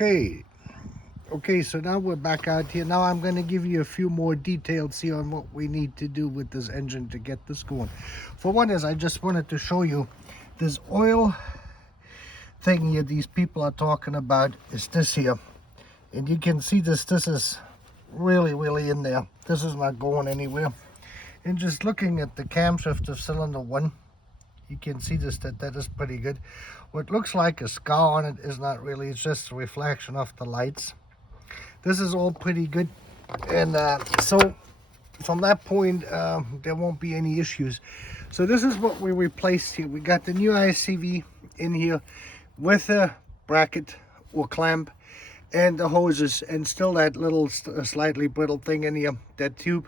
Okay, so now we're back out here. Now I'm going to give you a few more details here on what we need to do with this engine to get this going. For one is, I just wanted to show you this oil thing here these people are talking about is this here. And you can see this is really in there. This is not going anywhere. And just looking at the camshaft of cylinder 1, you can see that is pretty good. What looks like a scar on it is not really, it's just a reflection of the lights. This is all pretty good, and so from that point there won't be any issues. So this is what we replaced here. We got the new ICV in here with a bracket or clamp and the hoses, and still that little slightly brittle thing in here, that tube.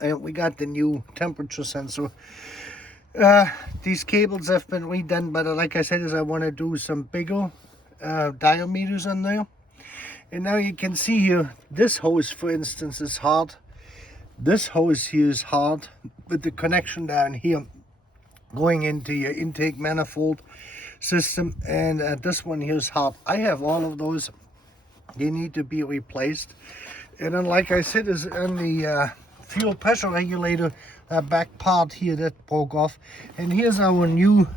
And we got the new temperature sensor. These cables have been redone, but like I said, I want to do some bigger diameters on there. And now you can see here, this hose for instance is hard. This hose here is hard with the connection down here going into your intake manifold system, and this one here is hard. I have all of those. They need to be replaced. And then like I said, is on the fuel pressure regulator, that back part here that broke off. And here's our new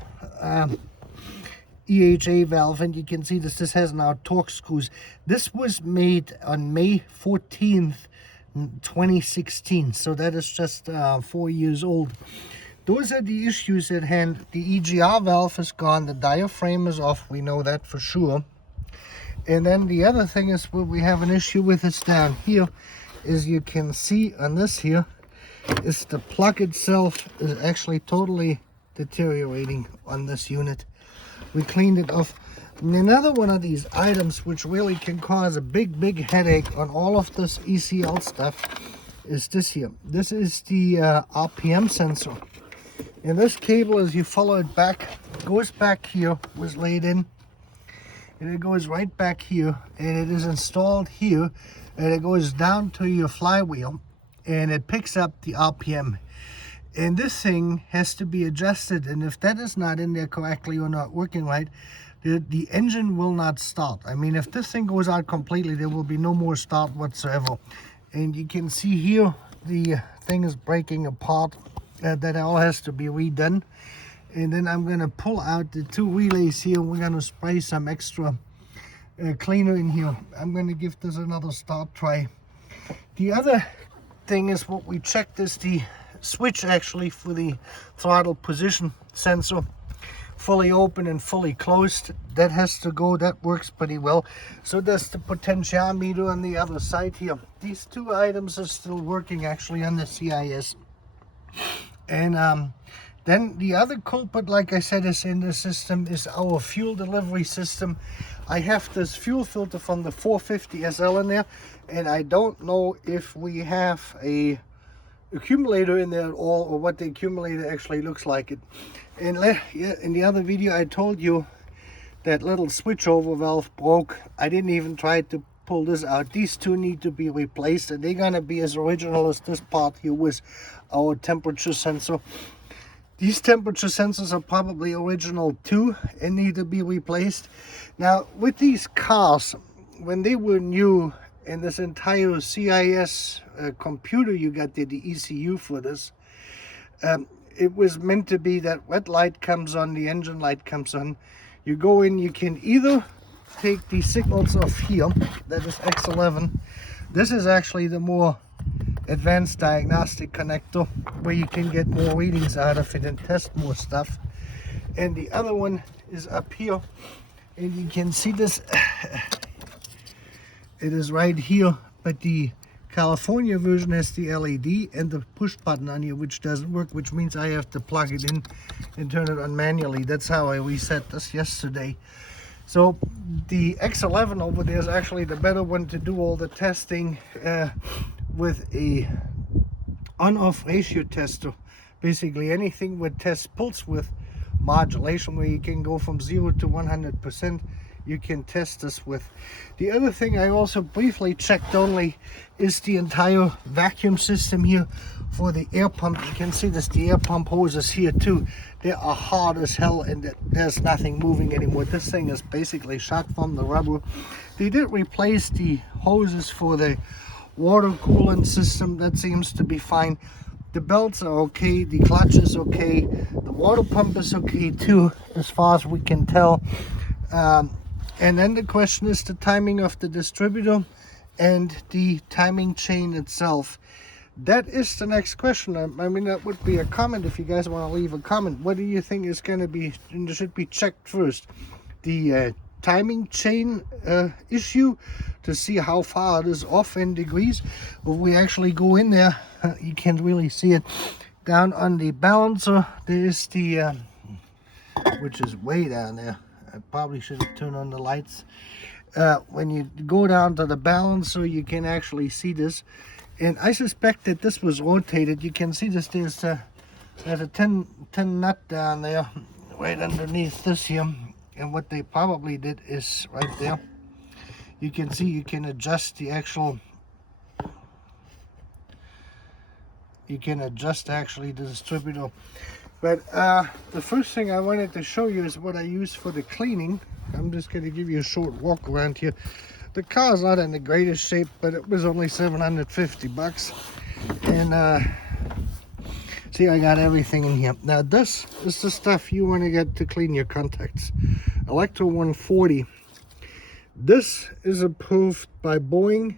EHA valve, and you can see this has now torque screws. This was made on May 14th 2016, so that is just 4 years old. Those are the issues at hand. The EGR valve is gone, the diaphragm is off, we know that for sure. And then the other thing is what we have an issue with is down here, is you can see on this here is the plug itself is actually totally deteriorating on this unit. We cleaned it off. And another one of these items which really can cause a big headache on all of this ECL stuff is this here. This is the RPM sensor. And this cable, as you follow it back, goes back here, was laid in, and it goes right back here, and it is installed here, and it goes down to your flywheel, and it picks up the RPM. And this thing has to be adjusted, and if that is not in there correctly or not working right, the engine will not start. I mean, if this thing goes out completely, there will be no more start whatsoever. And you can see here the thing is breaking apart. That all has to be redone. And then I'm going to pull out the two relays here. We're going to spray some extra cleaner in here. I'm going to give this another start try. The other thing is what we checked is the switch actually for the throttle position sensor, fully open and fully closed. That has to go. That works pretty well. So does the potentiometer on the other side here. These two items are still working actually on the CIS. And then the other culprit, like I said, is in the system is our fuel delivery system. I have this fuel filter from the 450 SL in there, and I don't know if we have a accumulator in there at all, or what the accumulator actually looks like. And in the other video I told you that little switchover valve broke. I didn't even try to pull this out. These two need to be replaced, and they're gonna be as original as this part here was our temperature sensor. These temperature sensors are probably original too and need to be replaced. Now with these cars, when they were new, and this entire CIS computer you got there, the ECU for this, it was meant to be that red light comes on, the engine light comes on. You go in, you can either take the signals off here, that is X11. This is actually the more advanced diagnostic connector where you can get more readings out of it and test more stuff. And the other one is up here, and you can see this. It is right here, but the California version has the LED and the push button on here, which doesn't work, which means I have to plug it in and turn it on manually. That's how I reset this yesterday. So the X11 over there is actually the better one to do all the testing with a on-off ratio tester. Basically anything with test pulse width modulation, where you can go from 0 to 100%. you can test this with. The other thing I also briefly checked only is the entire vacuum system here for the air pump. You can see this, the air pump hoses here too. They are hard as hell, and there's nothing moving anymore. This thing is basically shot from the rubber. They did replace the hoses for the water coolant system. That seems to be fine. The belts are okay, the clutch is okay, the water pump is okay too, as far as we can tell. And then the question is the timing of the distributor and the timing chain itself. That is the next question. I mean, that would be a comment if you guys want to leave a comment. What do you think is going to be, should be checked first? The timing chain issue to see how far it is off in degrees. If we actually go in there, you can't really see it. Down on the balancer, there is the, which is way down there. I probably should have turned on the lights. When you go down to the balancer, you can actually see this. And I suspect that this was rotated. You can see this, there's a 10 nut down there, right underneath this here. And what they probably did is right there. You can see you can adjust the actual, you can adjust actually the distributor. But the first thing I wanted to show you is what I use for the cleaning. I'm just going to give you a short walk around here. The car's not in the greatest shape, but it was only 750 bucks. And see, I got everything in here. Now this is the stuff you want to get to clean your contacts. Electro 140. This is approved by Boeing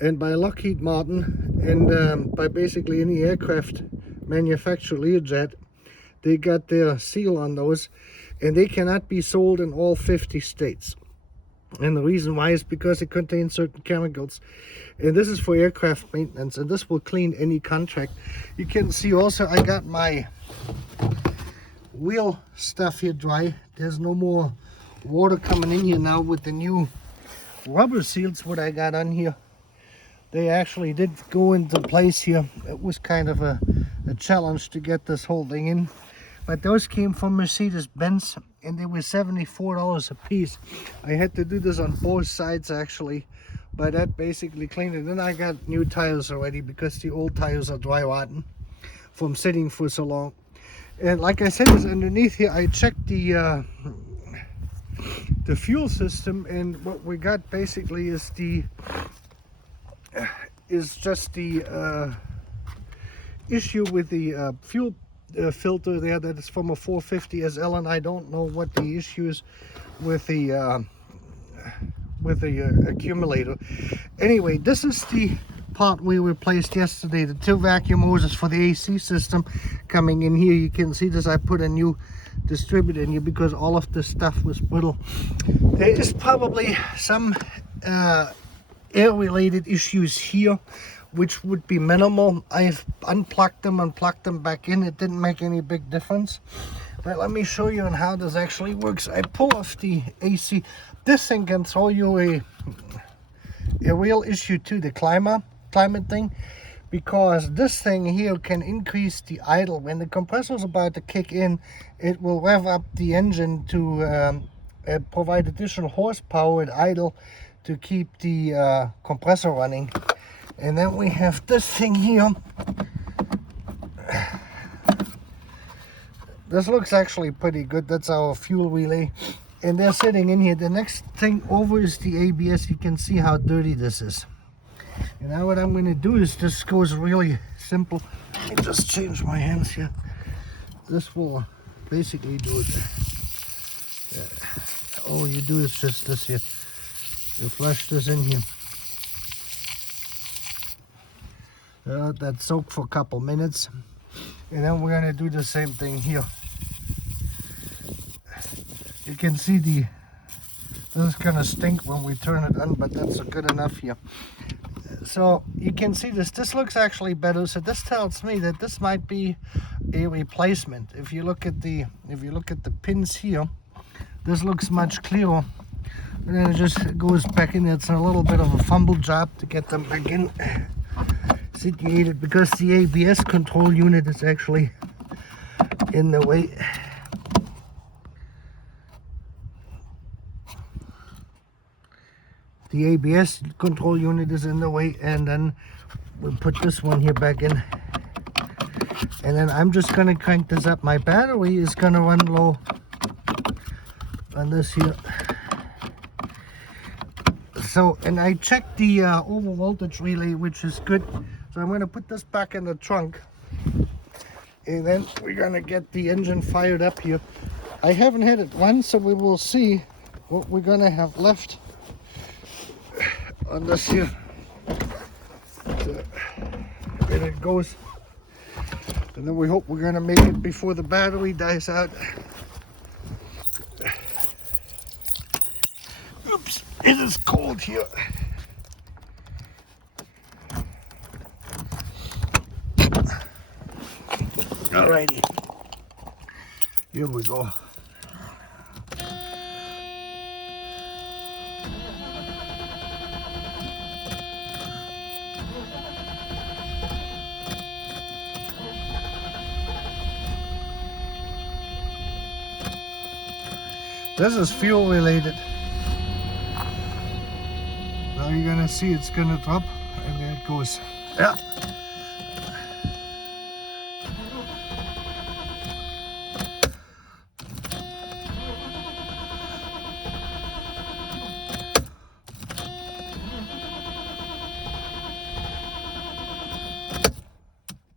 and by Lockheed Martin and by basically any aircraft manufacturer, Learjet. They got their seal on those, and they cannot be sold in all 50 states. And the reason why is because it contains certain chemicals. And this is for aircraft maintenance, and this will clean any contract. You can see also I got my wheel stuff here dry. There's no more water coming in here now with the new rubber seals. What I got on here, they actually did go into place here. It was kind of a challenge to get this whole thing in. But those came from Mercedes-Benz, and they were $74 a piece. I had to do this on both sides actually, but that basically cleaned it. Then I got new tires already because the old tires are dry rotten from sitting for so long. And like I said, is underneath here I checked the fuel system, and what we got basically is just the issue with the fuel filter there that is from a 450 SL, and I don't know what the issue is with the accumulator. Anyway, this is the part we replaced yesterday, the 2 vacuum hoses for the AC system coming in here. You can see this, I put a new distributor in here because all of this stuff was brittle. There is probably some air related issues here, which would be minimal. I've unplugged them and plugged them back in. It didn't make any big difference. But let me show you on how this actually works. I pull off the AC. This thing can throw you a real issue to the climate thing, because this thing here can increase the idle. When the compressor is about to kick in, it will rev up the engine to provide additional horsepower at idle to keep the compressor running. And then we have this thing here. This looks actually pretty good. That's our fuel relay, and they're sitting in here. The next thing over is the ABS. You can see how dirty this is. And now what I'm going to do is, this goes really simple. Let me just change my hands here. This will basically do it. All you do is just this here. You flush this in here. Let that soak for a couple minutes, and then we're going to do the same thing here. You can see this is going to stink when we turn it on, but that's good enough here. So you can see this looks actually better. So this tells me that this might be a replacement. If you look at the pins here, this looks much clearer. And then it just goes back in. It's a little bit of a fumble job to get them back in situated, because the ABS control unit is actually in the way. The ABS control unit is in the way, and then we'll put this one here back in. And then I'm just gonna crank this up. My battery is gonna run low on this here. So, and I checked the over voltage relay, which is good. So I'm gonna put this back in the trunk. And then we're gonna get the engine fired up here. I haven't had it run, so we will see what we're gonna have left on this here. So, there it goes. And then we hope we're gonna make it before the battery dies out. Oops, it is cold here. Alrighty, here we go. This is fuel related. Now you're gonna see it's gonna drop, and there it goes. Yeah.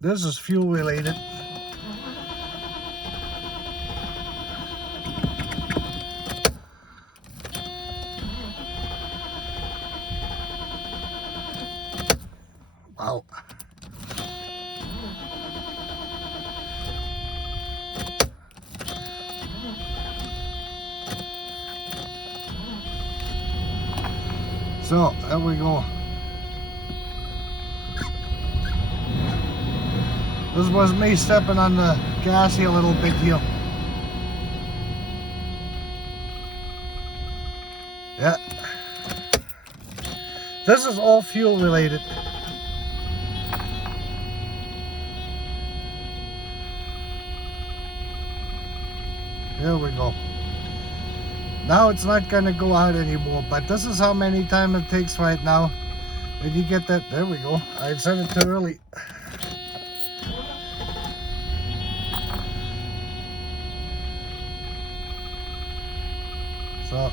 This is fuel related. Wow. So there we go. This was me stepping on the gas here a little bit here. Yeah. This is all fuel related. There we go. Now it's not gonna go out anymore, but this is how many time it takes right now. Did you get that? There we go. I said it too early. So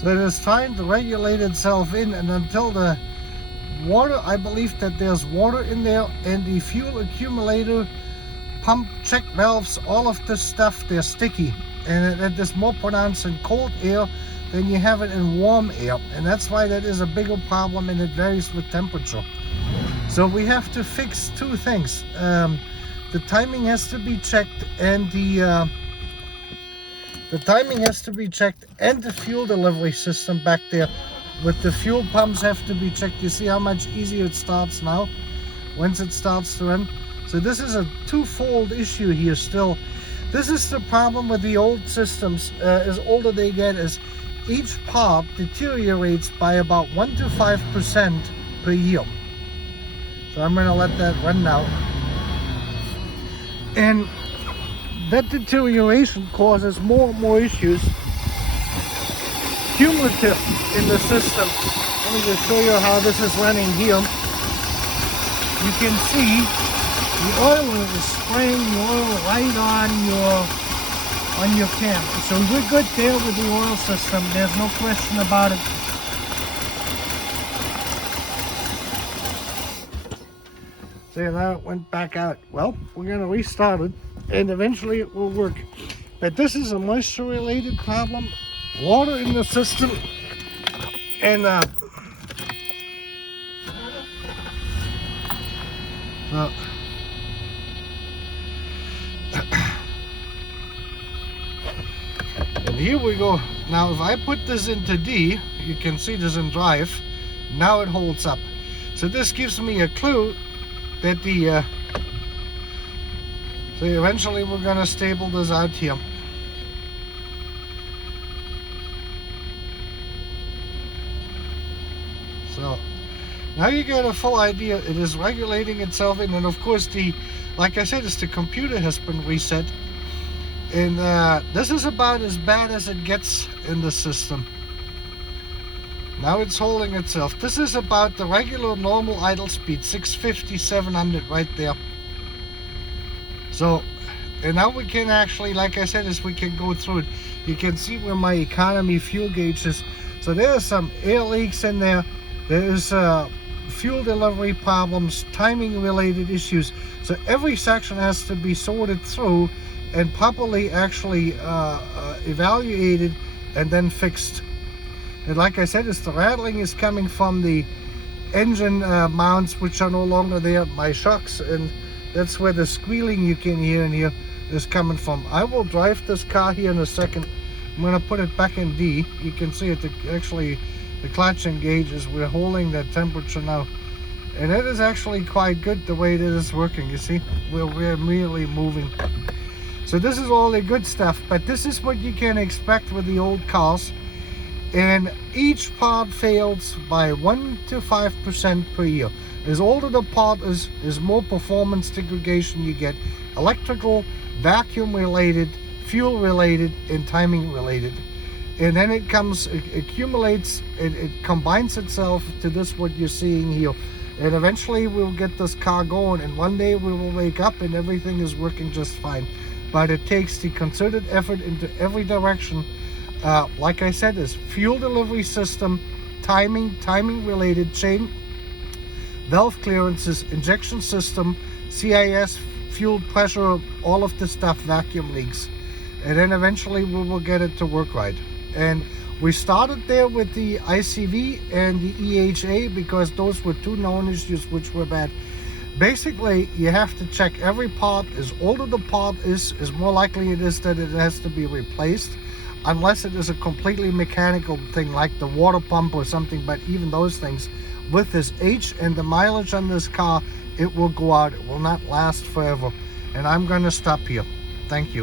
So it is trying to regulate itself in, and until the water, I believe that there's water in there, and the fuel accumulator, pump, check valves, all of this stuff, they're sticky. And it is more pronounced in cold air than you have it in warm air. And that's why that is a bigger problem, and it varies with temperature. So we have to fix two things. The timing has to be checked, and the timing has to be checked, and the fuel delivery system back there with the fuel pumps have to be checked. You see how much easier it starts now once it starts to run. So this is a twofold issue here still. This is the problem with the old systems. As older they get, is each part deteriorates by about 1 to 5% per year. So I'm going to let that run now. And that deterioration causes more and more issues cumulative in the system. Let me just show you how this is running here. You can see the oil is spraying the oil right on your cam. So we're good there with the oil system. There's no question about it. So now it went back out. Well, we're going to restart it, and eventually it will work. But this is a moisture related problem, water in the system, and and here we go. Now if I put this into D, you can see this in drive, now it holds up. So this gives me a clue that the so eventually we're gonna stable this out here. So now you get a full idea. It is regulating itself, and then of course like I said, the computer has been reset, and this is about as bad as it gets in the system. Now it's holding itself. This is about the regular normal idle speed, 650, 700 right there. So, and now we can actually, like I said, we can go through it. You can see where my economy fuel gauge is. So there are some air leaks in there. There is fuel delivery problems, timing related issues. So every section has to be sorted through and properly actually evaluated and then fixed. And like I said, the rattling is coming from the engine mounts, which are no longer there, my shocks, and that's where the squealing you can hear in here is coming from. I will drive this car here in a second. I'm going to put it back in D. You can see it, actually the clutch engages. We're holding that temperature now, and it is actually quite good the way it is working. You see, we're immediately moving. So this is all the good stuff, but this is what you can expect with the old cars. And each part fails by 1 to 5% per year. As older the part is more performance degradation you get. Electrical, vacuum related, fuel related, and timing related. And then it accumulates, it combines itself to this what you're seeing here. And eventually we'll get this car going, and one day we will wake up and everything is working just fine. But it takes the concerted effort into every direction. Like I said, is fuel delivery system, timing related, chain, valve clearances, injection system, CIS, fuel pressure, all of this stuff, vacuum leaks. And then eventually we will get it to work right. And we started there with the ICV and the EHA because those were two known issues which were bad. Basically, you have to check every part. As older the part is more likely it is that it has to be replaced, unless it is a completely mechanical thing like the water pump or something. But even those things, with this age and the mileage on this car, it will go out. It will not last forever. And I'm going to stop here. Thank you.